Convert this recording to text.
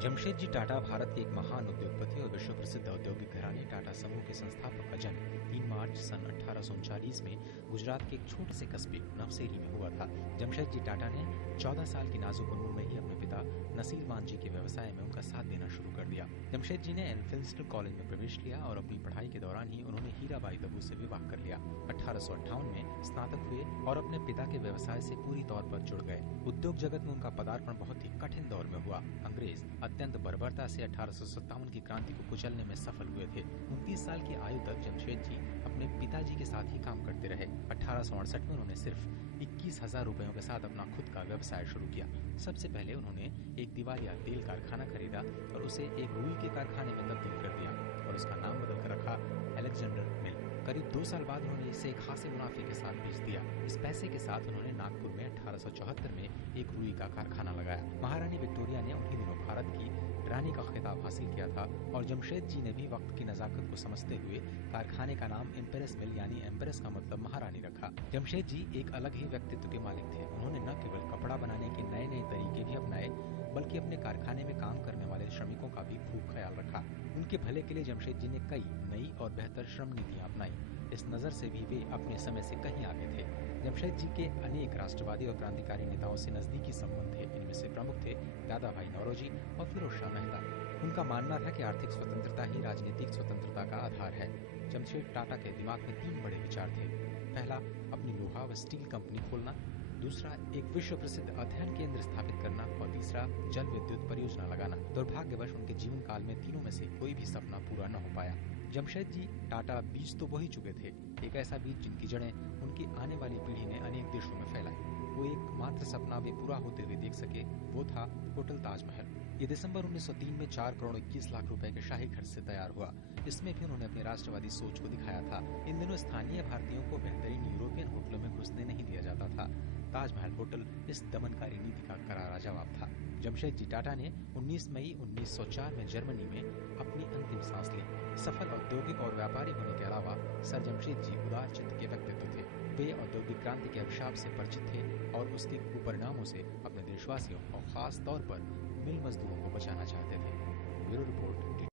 जमशेदजी टाटा भारत के एक महान उद्योगपति और विश्व प्रसिद्ध औद्योगिक घराने टाटा समूह के संस्थापक का जन्म 3 मार्च सन 1839 में गुजरात के एक छोटे से कस्बे नवसेरी में हुआ था। जमशेदजी टाटा ने 14 साल की नाजुक उम्र में ही अपने पिता नसीरवान जी के व्यवसाय में उनका साथ देना शुरू कर दिया। जमशेद जी ने एल्फिंस्टन कॉलेज में प्रवेश लिया और अपनी पढ़ाई के दौरान ही उन्होंने हीराबाई दबू से विवाह कर लिया। 1858 में स्नातक हुए और अपने पिता के व्यवसाय से पूरी तौर पर जुड़ गए। उद्योग जगत में उनका पदार्पण बहुत ही कठिन दौर में हुआ। अंग्रेज अत्यंत बर्बरता से 1857 की क्रांति को कुचलने में सफल हुए थे। 29 साल की आयु तक जमशेद जी अपने पिताजी के साथ ही काम करते रहे। 1868 में उन्होंने सिर्फ 21,000 रुपयों के साथ अपना खुद का व्यवसाय शुरू किया। सबसे पहले उन्होंने एक दिवालिया तेल कारखाना खरीदा और उसे एक रुई के कारखाने में तब्दील कर दिया और उसका नाम बदलकर रखा अलेक्जेंडर मिल। करीब 2 साल बाद उन्होंने इसे खासे मुनाफे के साथ बेच दिया। इस पैसे के साथ उन्होंने नागपुर में 1874 में एक रुई का कारखाना लगाया। महारानी विक्टोरिया ने उन्हीं दिनों भारत की रानी का खिताब हासिल किया था और जमशेद जी ने भी वक्त की नजाकत को समझते हुए कारखाने का नाम एम्प्रेस मिल यानी एम्प्रेस का मतलब महारानी रखा। जमशेद जी एक अलग ही व्यक्तित्व के मालिक थे। उन्होंने न केवल कपड़ा बनाने के नए नए तरीके भी अपनाए बल्कि अपने कारखाने में काम करने वाले श्रमिकों का भी खूब ख्याल रखा। उनके भले के लिए जमशेद जी ने कई नई और बेहतर श्रम नीतियां अपनाई। इस नजर से भी वे अपने समय से कहीं आगे थे। जमशेद जी के अनेक राष्ट्रवादी और क्रांतिकारी नेताओं से नजदीकी संबंध थे। इनमें से प्रमुख थे दादा भाई नौरोजी और फिरोज शाह मेहता। उनका मानना था कि आर्थिक स्वतंत्रता ही राजनीतिक स्वतंत्रता का आधार है। जमशेद टाटा के दिमाग में 3 बड़े विचार थे। पहला, अपनी लोहा व स्टील कंपनी खोलना। दूसरा, एक विश्व प्रसिद्ध अध्ययन केंद्र स्थापित करना और तीसरा, जल विद्युत परियोजना लगाना। दुर्भाग्यवश उनके जीवन काल में तीनों में से कोई भी सपना पूरा न हो पाया। जमशेद जी टाटा बीज तो बोही चुके थे, एक ऐसा बीज जिनकी जड़ें उनकी आने वाली पीढ़ी ने अनेक देशों में फैलाई। वो एकमात्र सपना वे पूरा होते हुए देख सके, वो था होटल ताजमहल। ये दिसंबर 1903 में 4 करोड़ 21 लाख रुपए के शाही खर्च से तैयार हुआ। इसमें भी उन्होंने अपनी राष्ट्रवादी सोच को दिखाया था। इन दिनों स्थानीय भारतीयों को बेहतरीन यूरोपियन होटलों में घुसने नहीं दिया जाता था। ताजमहल होटल इस दमनकारी नीति का करारा जवाब था। जमशेद जी टाटा ने 19 मई 1904 में जर्मनी में अपनी अंतिम सांस ली। सफल औद्योगिक और व्यापारी होने के अलावा सर जमशेद जी उदार चित्त के व्यक्तित्व थे। वे औद्योगिक क्रांति के अभिशाप से परिचित थे और उसके कुपरिणामों से अपने देशवासियों और खास तौर पर मिल मजदूरों को बचाना चाहते थे। Bureau report.